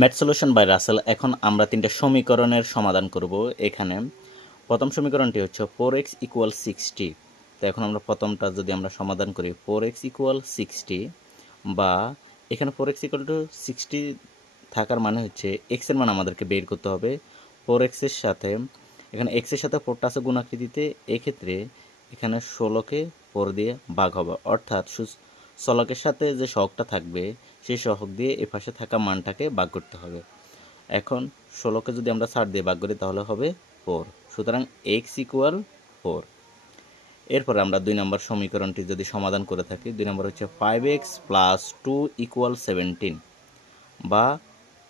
Math solution by Rasel. এখন আমরা তিনটা সমীকরণের সমাধান করব। এখানে প্রথম সমীকরণটি হচ্ছে 4x ইকুয়াল 60। তো এখন আমরা প্রথমটা যদি আমরা সমাধান করি 4x ইকুয়াল 60, বা এখানে 4x ইকুয়াল টু 60 থাকার মানে হচ্ছে এক্স এর মান আমাদেরকে বের করতে হবে। 4x এর সাথে এখানে x এর সাথে 4টা আছে গুণাকৃতিতে, এক্ষেত্রে এখানে 16কে 4 দিয়ে ভাগ হবে, অর্থাৎ 16কের সাথে যে সহগটা থাকবে সেই সহগ দিয়ে এ পাশে থাকা মানটাকে ভাগ করতে হবে। এখন 16কে যদি আমরা 60 দিয়ে ভাগ করি তাহলে হবে 4, সুতরাং x ইকুয়াল 4। এরপরে আমরা 2 নম্বর সমীকরণটি যদি সমাধান করে থাকি, 2 নম্বর হচ্ছে 5x প্লাস 2 ইকুয়াল 17, বা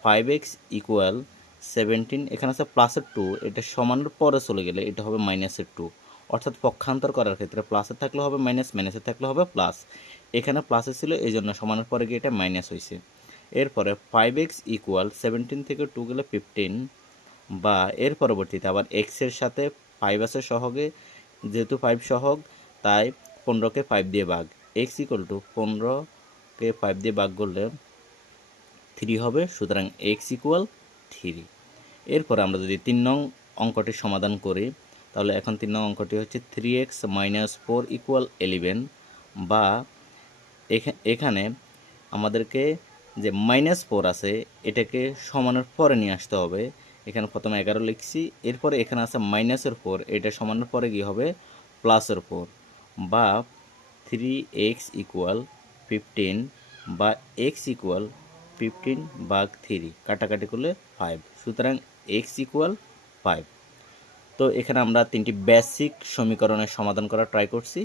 5x ইকুয়াল 17, এখানে আছে প্লাসের 2, এটা সমানের পরে চলে গেলে এটা হবে মাইনাসের 2, অর্থাৎ পক্ষান্তর করার ক্ষেত্রে প্লাসের থাকলে হবে মাইনাস, মাইনাসের থাকলে হবে প্লাস। এখানে প্লাসে ছিল এই জন্য সমানের পরে গিয়ে এটা মাইনাস হয়েছে। এরপরে 5x ইকুয়াল 17 থেকে 2 গেলে 15, বা এর পরবর্তীতে আবার এক্সের সাথে 5 আছে সহগে, যেহেতু 5 সহগ তাই 15কে 5 দিয়ে ভাগ, এক্স ইকুয়াল টু 15কে 5 দিয়ে ভাগ করলে 3 হবে, সুতরাং এক্স ইকুয়াল 3। এরপর আমরা যদি 3 নং অঙ্কটি সমাধান করি তাহলে এখন 3 নং অঙ্কটি হচ্ছে 3x মাইনাস 4 ইকুয়াল 11, বা এখানে আমাদেরকে যে -4 আছে এটাকে সমানের পরে নিয়ে আসতে হবে। এখানে প্রথমে 11 লিখছি, এরপরে এখানে আছে মাইনাসের 4, এটা সমানের পরে কি হবে প্লাসের 4, বা 3x ইকুয়াল 15, বা x ইকুয়াল 15 ভাগ 3, কাটাকাটি করলে 5, সুতরাং x ইকুয়াল 5। তো এখানে আমরা তিনটি বেসিক সমীকরণের সমাধান করার ট্রাই করছি।